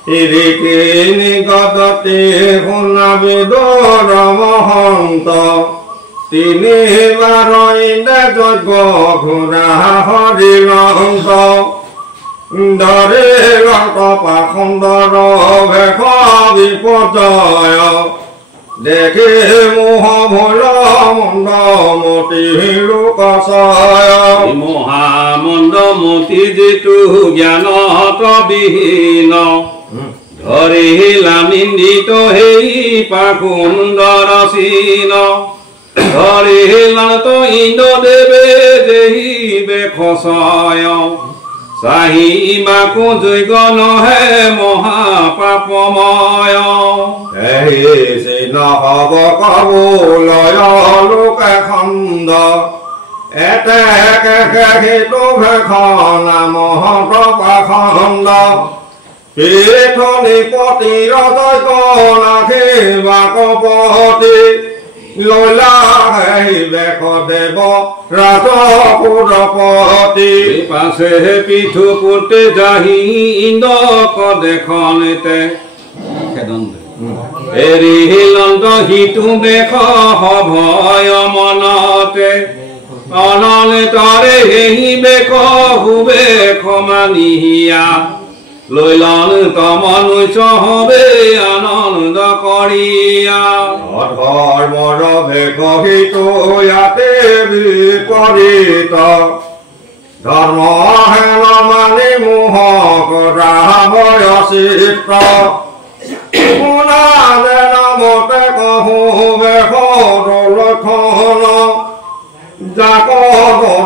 ইৰিকিনি গততি শুনাবিদৰ মহন্ত তিনিবাৰ ইনে যজ্ঞ ঘূৰা হৰিৰন্ত ধৰিল কপা সুন্দৰ ভেষ বিপৰ্যয় দেখি মোহ ভৈল মন্দমতি লোকচয় মহামন্দমতি যিটো জ্ঞানত বিহীন ধৰিলা নিন্দিত সেই পাকুন্দৰ চিন ধৰিলা তো ইন্দ্ৰদেৱে দেহি বেখচয় চাহিমাকো যোগ্য নহে মহাপাপময় এই নহব কবুলয় লোকে খন্দ এতেকেটো ভেষ নাম প্ৰপাখণ্ড পীঠনিপতিৰ যজ্ঞ নাখিবা কপতি লৈলা সেই বেশ দেৱ ৰাজপুৰপতি পাছে পিঠু পুতে যাহি ইন্দ্ৰক দেখনতে এৰিলন্ত সিটো বেশ ভয় মনতে অনন্তৰে সেই বেশ হুবে ক্ষমানিয়া লৈলন তমনুষ্য হবে আনন্দ কৰিয়া ধৰ্মৰ ভেষিতো ইয়াতে বিপৰীত ধৰ্ম হেন মানি মোহ কৰা ভয় চিত্ৰ শুনালে নামতে কহো বেশৰ লক্ষণ যাক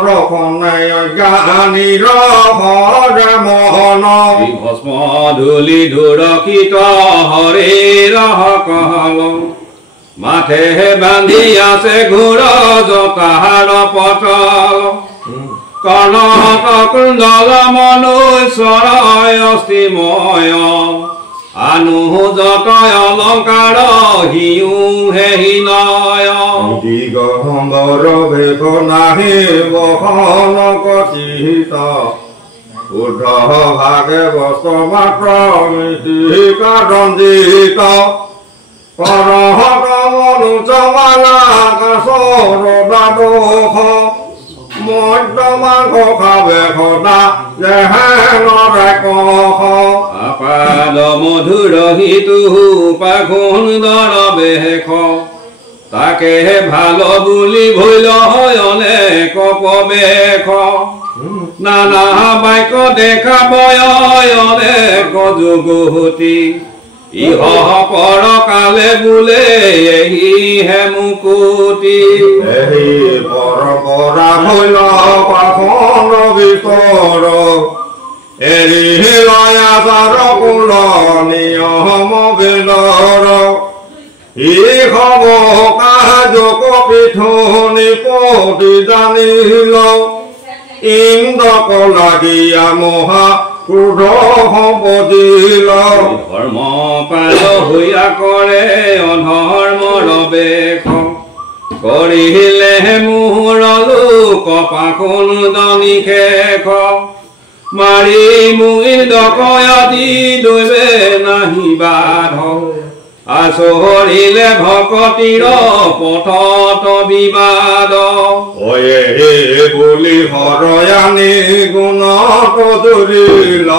দৰ্শনে জ্ঞানীৰ হৰে মন ভস্ম ধূলি ধুৰকিত হৰিৰ কহল মাথে বান্ধি আছে ঘোৰ জতাহাৰ পটল কৰ্ণক কুণ্ডল মনুষ্যৰ অস্থিময় আনুজতয় অলংকাৰ হিউ হেহিনয় দিগম্বৰ ভেষ নাহি বহন কথিত উদ্ধ ভাগে বস্ত্ৰ মাত্ৰ মৃত্তিকা ৰঞ্জিত কৰহত মনুজমালা কাছৰ দাদোষ মধ্যমাংস খাবে সদা যেহেনৰে কষ আপাদ মধুৰ হিতু পাকুন্দৰ বেশ তাকে ভাল বুলি ভৈল হয় অনেক প্ৰবেশ নানা বাক্য দেখা বয় অনেক যুগতি ইহ পৰকালে বোলে এহিহে মুকুতি এই পৰপৰা ভৈল পাখণ্ড ভিতৰ এৰি লয়াচাৰ কুল নিয়ম বেদৰ ইহব কাজক পিঠু নিপতি জানিল ইন্দ্ৰক লাগিয়া মহা ক্ৰোধ সম্পদিল ধৰ্ম পাল হৈয়া কৰে অধৰ্মৰ বেশ কৰিলে মোহৰ লোক পাকুন্দ নিশেষ মাৰি মুই ডকয়াতি দৈবে নাহি বাধ আচৰিলে ভকতিৰ পথত বিবাদ অয়ে বুলি হৰয়ানি গুণত জুৰিল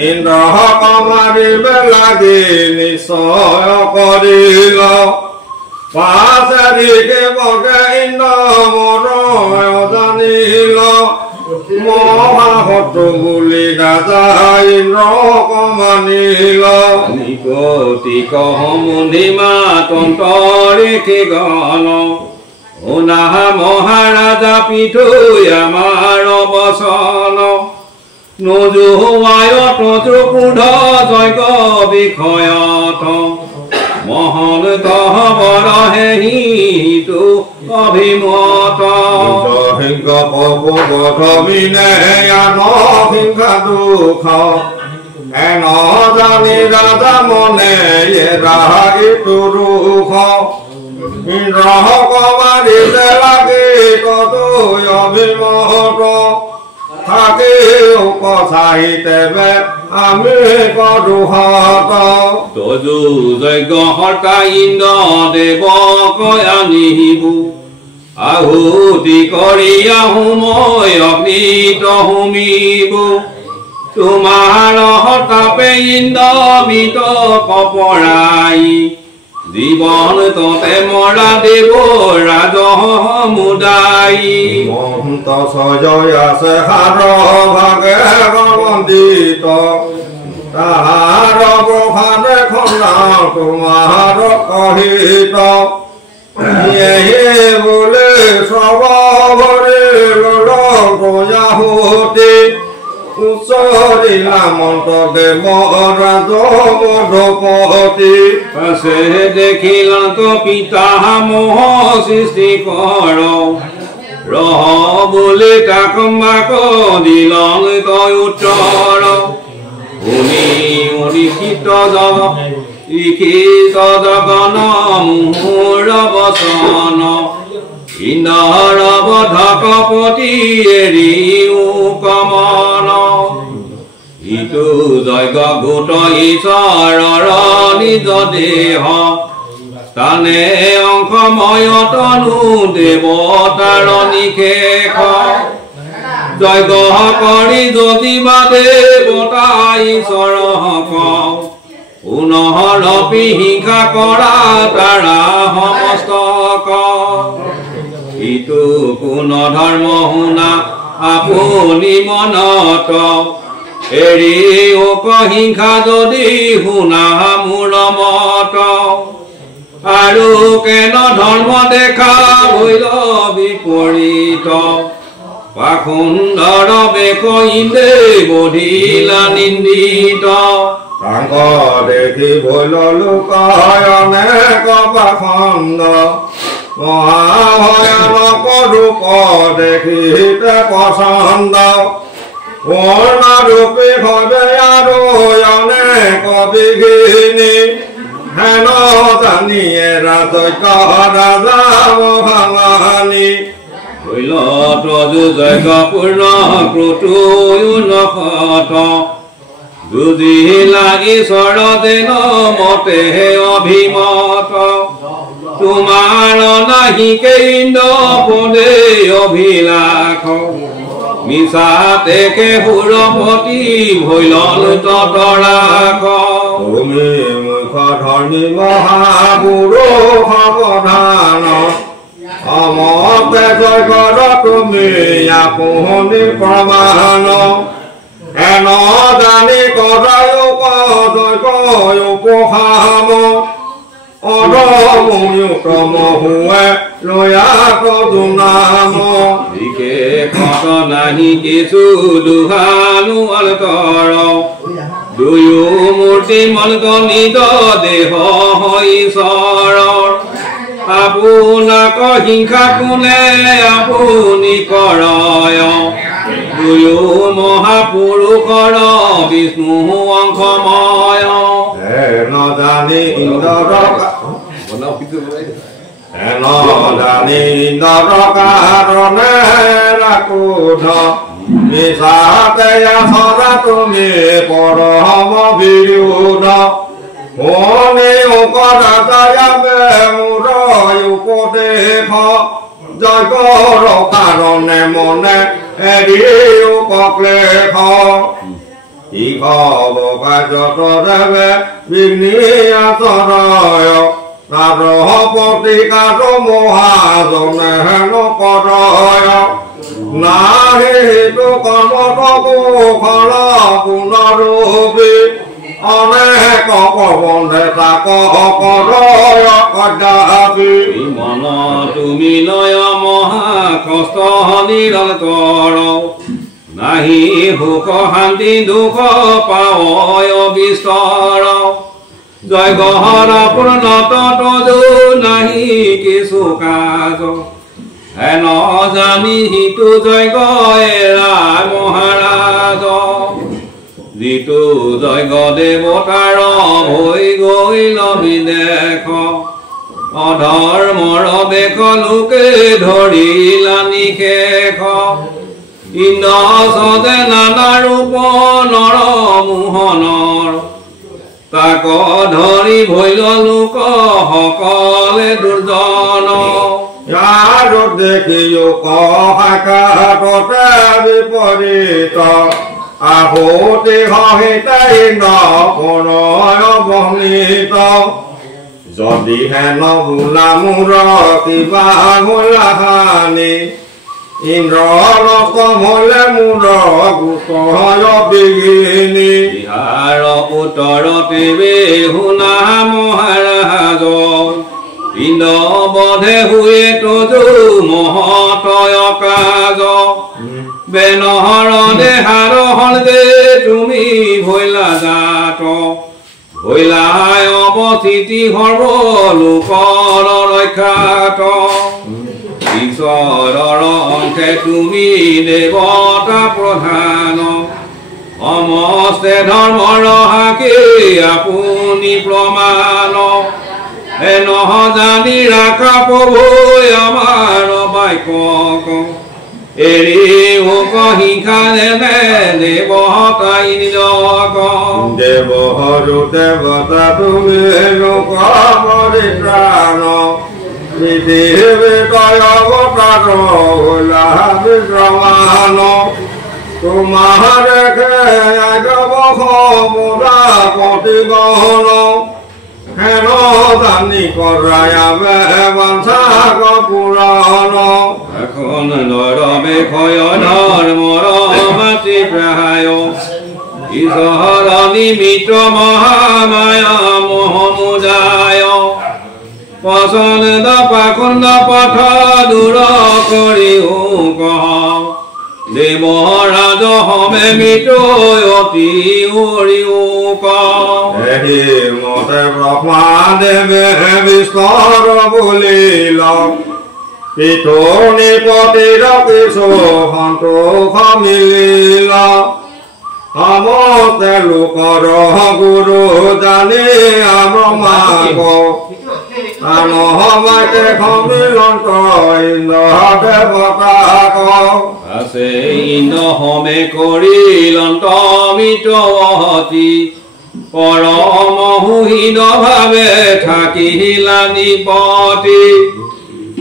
ইন্দ্ৰ কমাৰিবে লাগি নিশ্চয় কৰিল পাচৰিকে বগে ইন্দ্ৰ মৰয় জানিল মহাহত বুলি ৰাজা ইন্দ্ৰক মানিল নিকটিক সমুধিমা তন্তৰিকে গণ শুনা মহাৰাজা পিঠু আমাৰ বচন নোজোৱায় তজুকুধ যজ্ঞ বিষয়ত মহন তহবৰ হেহিটো অভিমত সিংহ পপুগধমিনে আন সিংহা দুখ এন জানি ৰাজা মনে ৰাগিটো ৰুখ ইন্দ্ৰ কমাৰিলে লাগি কতৈ অভিমত থাকেও কথাহিতেবে আমি কদুহত তজু যজ্ঞ হৰ্তা ইন্দ্ৰ দেৱ কয়া নিহিবু আহুতি কৰিয়া হুময় অগ্নিত হুমিবু তোমাৰ হতাপে ইন্দ্ৰমিত কপৰাই জীবন ততে মৰা দেৱ ৰাজ মুদাই মহন্ত সজয় আছে হার ভাগে বন্দিত তাহার প্রভাতে খন্ডা তোমার কহিত বলে সবরে লয়াহুতি উচ্চরিলা মন্ত দেব রাজ মধুপতি পাছে দেখিলা তো পিতা মোহ সৃষ্টি কৰ ৰহ বোলে তাক মাক দিলং তই উত্তৰ শুনি উৰিষিত জগ লিখিত জগন মুহুৰ বচন ইন্দ্ৰ বধকপতি এৰিও কমন ইটো যজ্ঞ গোট ঈশ্বৰৰ নিজ দেহ স্থানে অংশময় তনু দেৱতাৰ নিশেষ যজ্ঞ কৰি যদি বা দেৱতা ঈশ্বৰ পুনৰপি হিংসা কৰা তাৰা সমস্তক ইটো কোন ধৰ্ম শুনা আপুনি মনত এৰি হিংসা যদি শুনা মোৰ মত আৰু কেন ধৰ্ম দেখা হৈল বিপৰীত পাখুন্দৰ বেশ ইন্দে বধিলা নিন্দিত তাঙ্গ দেখি ভৈল লোকায় অনেক পাখন্দ মহাভয়ানক রূপ দেখিতে পছন্দ পূর্ণরূপী হবে আৰু অনেক বিঘিনী হেন জানিয়ে ৰাজত্য ৰাজা মহাঙানী হৈল তজু যজ্ঞ পূৰ্ণ ক্ৰোধো নখত যুঁজিলা ঈশ্বৰ যেন মতে অভিমত তোমাৰ নাহি ইন্দ্ৰ পদে অভিলাষ মিছাতে সুৰপতি ভৈলন ততৰাখ তুমি মুখ ধৰ্মী মহাপুৰু সাৱধান অমতে জয়কৰ তুমি আপুনি প্ৰমাণ এন জানি কৰায়ো জয় উপহাম অধমুক্তম হুৱে লয়াক দুনাম বিশেষত নাহি কিছু দুহানো অল্কৰ দুয়ো মূৰ্তি মনত নিজ দেহ ঈশ্বৰৰ আপোনাক হিংসা কোনে আপুনি কৰয় দুয়ো মহাপুৰুষৰ বিষ্ণু অংশময় নজানি ইন্দ্ৰ কাৰণে ৰাখোধ মিছাতে আচৰা তুমি পৰম বিৰোধ শুনি উপদাতায়াবে মোৰ উপদেশ যজ্ঞৰ কাৰণে মনে এৰিও কক্লেশ ইহ কাৰ্যত দেৱে বিঘ্নি আচৰয় নাৰহ প্ৰতিকাৰ মহাজনে হেন কৰয় নাহি হেতু কৰ্মত কুশল পুনৰূপী অনেক কবন্ধে তাক কৰয় কদাপি মন তুমি লয় মহা কষ্ট নিৰন্তৰ নাহি সুখ শান্তি দুখ পাৱয় বিস্তৰ যজ্ঞৰ পূৰ্ণত তজু নাহি কিছু কাজ হেন জানি সিটো যজ্ঞ এৰা মহাৰাজ যিটো যজ্ঞ দেৱতাৰ হৈ গৈল বিদেশ অধৰ্মৰ বেশ লোকে ধৰিলা নিশেষ ইন্দ্ৰ সদে নানা ৰূপ নৰ মোহনৰ তাক ধৰি ভৈল লোক সকলে দুৰ্জন ইয়াৰ দেখিও কহাকাটতে বিপৰীত আহোতে সহিতাই নপনয় বৰ্ণিত যদিহে নবোলা মোৰ কিবা গোলাহানি ইন্দ্ৰৰ কমলে মোৰ গোটয় বিঘিনি বিহাৰ উত্তৰতে শুনা মহাৰাজ ইন্দ্ৰ বধে হুয়ে তজু মহতয় কাজ বেনহৰ দেহাৰ হলদে তুমি ভৈলা জাত ভৈলাই অৱস্থিতি সৰ্ব লোকৰ ৰক্ষাত ঈশ্বৰৰ অংশে তুমি দেৱতা প্ৰধান সমস্তে ধৰ্মৰ হাকে আপুনি প্ৰমাণ নহ জানি ৰাখা প্ৰভু আমাৰ বাক্য এৰি হিংসা দেৱে দেৱতাই নিজক দেৱহৰু দেৱতা তুমি লোক পৰিত্ৰাণ পৃথিৱী অৱতাৰ বিদ্ৰমান তোমাৰ সমুদা প্ৰতিবহন হেন জানি কৰায়াবে বাঞ্চাক পুৰাণ এখন নৰমে ক্ষয় ধৰ্মৰ মাতৃ প্ৰায় ঈশ্বৰ নিমিত্ত মহামায়া মোহমুদায় পচন্দ পাখণ্ড পথ দূৰ কৰিও কহ দেৱৰাজ হমে মৃত্যু অতি উৰিও কহি মতে ব্ৰহ্মা দেৱে বিস্তৰ বুলিল পিতনি পতিৰ কিছু সন্তোষ মিলিল সমস্তে লোকৰ গুৰু জানি ব্ৰহ্মাক আনহমাকে সমিলন্ত ইন্দ্ৰ দেৱতাক আছে ইন্দ্ৰ হমে কৰিলন্ত মিতৱতী পৰম সুহীন ভাৱে থাকিলা নিপতি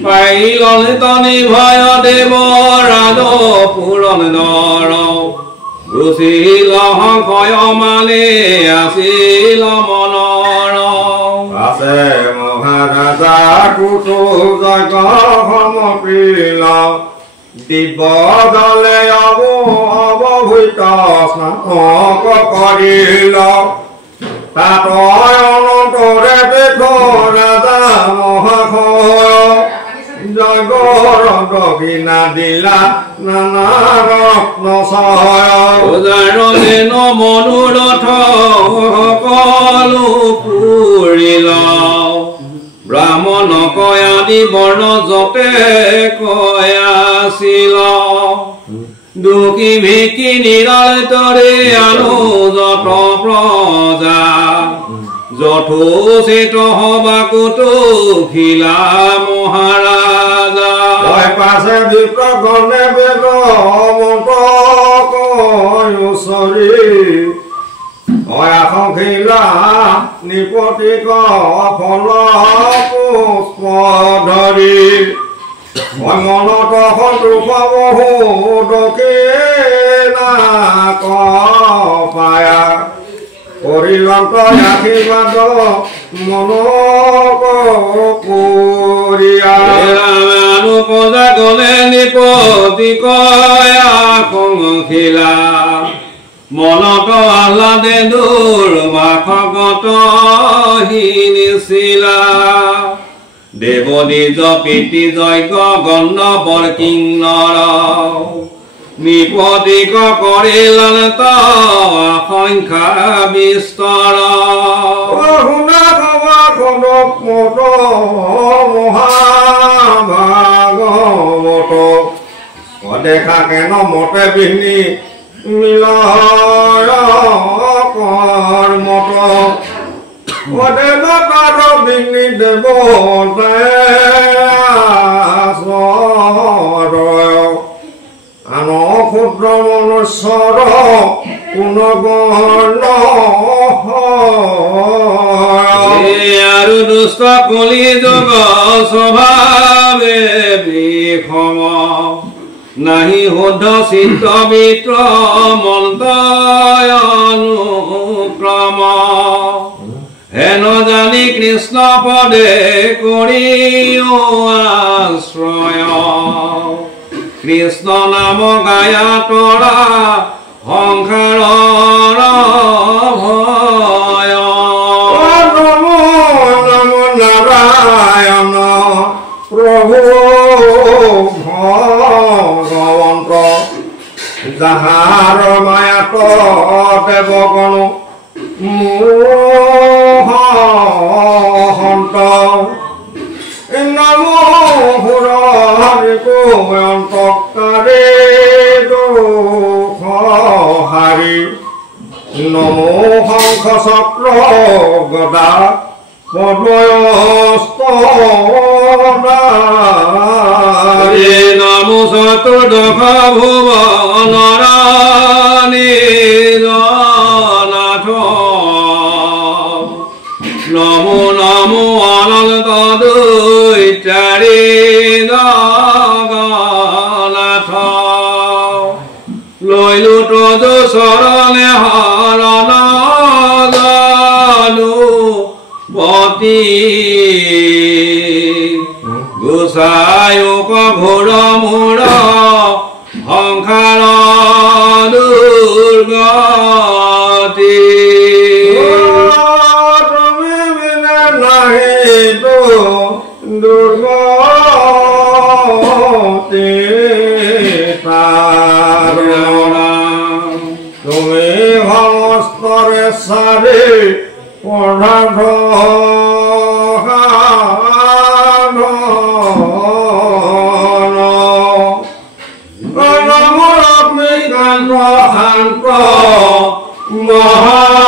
পাইল তনি ভয় দেৱ ৰাজ পূৰণ নৰ ৰুচিল সংশয় মানে আছিল মনৰ আছে মহাৰাজা কুটু যজ্ঞ সমপ্ৰিল দিব্য দলে অৱভূত স্নাতক কৰিল তাত অনন্তৰে পেট ৰাজা মহাশয় জগৰ দক্ষিণা দিলা নানা ৰত্ন ছয় মনোৰথ সকলো পুৰিল ব্ৰাহ্মণ কয়াদি বৰ্ণ যতে কয়াছিল দুখী ভিকি নিৰন্তৰে আনো যত প্ৰজা যথোচিত হবাকুতো খিলা মহাৰাজা পাছে বিপ্ৰগণে বেদ মন্তকৰি অয়াসংখিলা নিপতিক ফল পুষ্প ধৰি মনত সন্তোষ বহু দক্ষিণা পায়া কৰিলন্ত আশীৰ্বাদ মনোকৰিয়া প্ৰজা গলে নিপতি কয়া সংখিলা মনত আহ্লাদে দূৰ মাখগত হিনিছিলা দেৱ নিজ প্ৰীতি যজ্ঞ গণ্ড বৰ কিন্নৰ নিপতিক কৰিল সংখ্যা বিস্তৰ শুনা খবৰ মহাভাগৱত দেখা কেন মতে বিঘ্নি মিলয় কৰ্মত দেৱতাৰ বিঘ্নি দেৱতায় আন খুট ঈশ্বৰ গুণগণ আৰু দুষ্ট কলি যুগ স্বভাৱে বিষম নাহি শুদ্ধ চিত্ত মিত্ৰ মন্তয়নুক্ৰম হেন জানি কৃষ্ণ পদে কৰি আশ্ৰয় কৃষ্ণ নাম গায়া তৰা সংসাৰৰ ভয় নমো নমো নাৰায়ণ প্ৰভু ভগৱন্ত যাহাৰ মায়াত দেৱগণ মোহন্ত নমো অন্তকাৰে দুঃখাৰী নমো শংখ চক্ৰ গদা পদ্মস্ত নমো চতুৰ্দশ ভুৱনৰ নাথ নমো নমো অনন্ত দৈত্যাৰী জগন্নাথ লৈলো তজ চৰণে হৰণ জানো পতি গোসায়ক ঘোৰ মূৰ সংসাৰ দুৰ্গতি তুমি বিনা নাহি দুৰ্গতি তুমি সমস্তৰে চাৰি পদাৰ্থ শান্ত মহাচৰিত